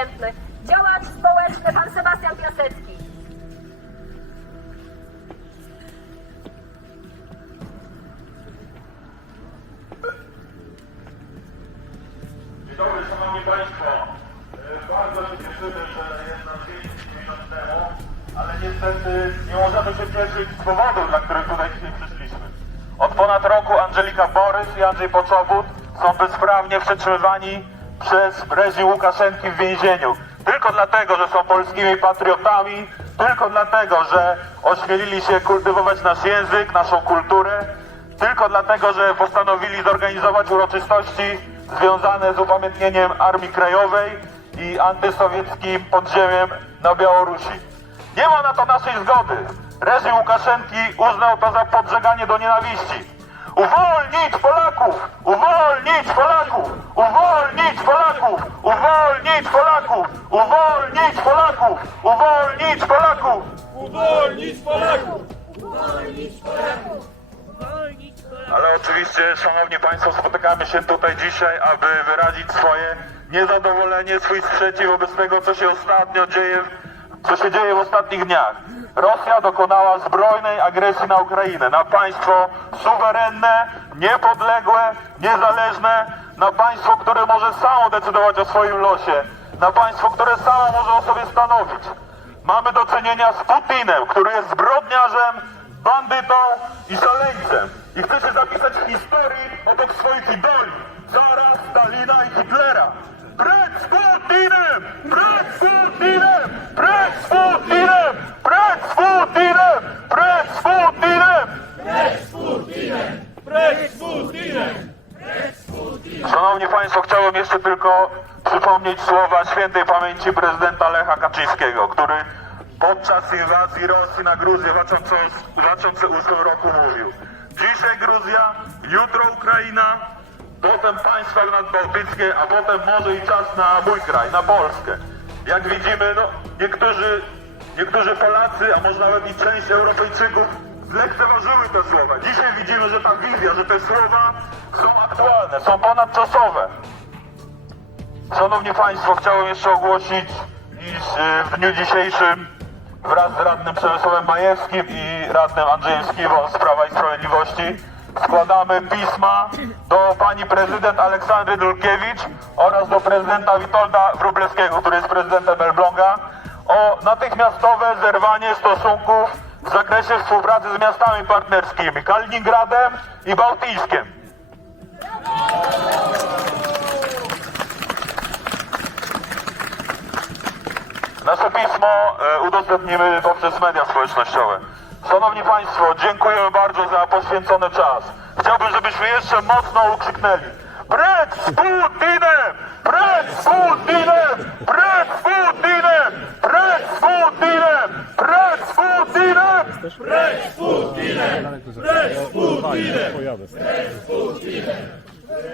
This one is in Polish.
obojętny. Działacz społeczny, pan Sebastian Piasecki. Dzień dobry, szanowni państwo. E, bardzo się cieszymy, że jest nam 50 temu, ale niestety nie możemy się cieszyć z powodów, dla których tutaj dzisiaj przyszliśmy. Od ponad roku Angelika Borys i Andrzej Poczobut są bezprawnie przetrzymywani przez reżim Łukaszenki w więzieniu. Tylko dlatego, że są polskimi patriotami, tylko dlatego, że ośmielili się kultywować nasz język, naszą kulturę, tylko dlatego, że postanowili zorganizować uroczystości związane z upamiętnieniem Armii Krajowej i antysowieckim podziemiem na Białorusi. Nie ma na to naszej zgody. Reżim Łukaszenki uznał to za podżeganie do nienawiści. Uwolnić Polaków! Uwolnić Polaków! Uwolnić Polaków! Uwolnić Polaków! Uwolnić Polaków! Uwolnić Polaków! Uwolnić Polaków! Ale oczywiście, szanowni państwo, spotykamy się tutaj dzisiaj, aby wyrazić swoje niezadowolenie, swój sprzeciw wobec tego, co się ostatnio dzieje, co się dzieje w ostatnich dniach. Rosja dokonała zbrojnej agresji na Ukrainę, na państwo suwerenne, niepodległe, niezależne, na państwo, które może samo decydować o swoim losie, na państwo, które samo może o sobie stanowić. Mamy do czynienia z Putinem, który jest zbrodniarzem, bandytą i szaleńcem. I chce się zapisać w historii obok swoich idoli. Zara, Stalina i Hitlera. Precz Putinem! Precz Putinem! Precz z Putinem! Precz z Putinem! Precz z Putinem! Precz z Putinem! Państwo, chciałem jeszcze tylko przypomnieć słowa świętej pamięci prezydenta Lecha Kaczyńskiego, który podczas inwazji Rosji na Gruzję w 2008 roku mówił Dzisiaj Gruzja, jutro Ukraina, potem państwa nadbałtyckie, a potem może i czas na mój kraj, na Polskę. Jak widzimy, no, niektórzy, niektórzy Polacy, a może nawet i część Europejczyków zlekceważyły te słowa. Dzisiaj widzimy, że ta wizja, że te słowa są aktualne, są ponadczasowe. Szanowni Państwo, chciałem jeszcze ogłosić, iż e, w dniu dzisiejszym wraz z radnym Przemysławem Majewskim i radnym Andrzejem Skiwą z Prawa i Sprawiedliwości składamy pisma do pani prezydent Aleksandry Dulkiewicz oraz do prezydenta Witolda Wróblewskiego, który jest prezydentem Elbląga, o natychmiastowe zerwanie stosunków w zakresie współpracy z miastami partnerskimi Kaliningradem i Bałtyckiem. Nasze pismo e, udostępnimy poprzez media społecznościowe. Szanowni Państwo, dziękujemy bardzo za poświęcony czas. Chciałbym, żebyśmy jeszcze mocno ukrzyknęli. Precz z Putinem! Precz z Putinem! Precz z Putinem! Precz z Putinem! Precz z Putinem! Precz z Putinem! Precz z Putinem! Precz z Putinem!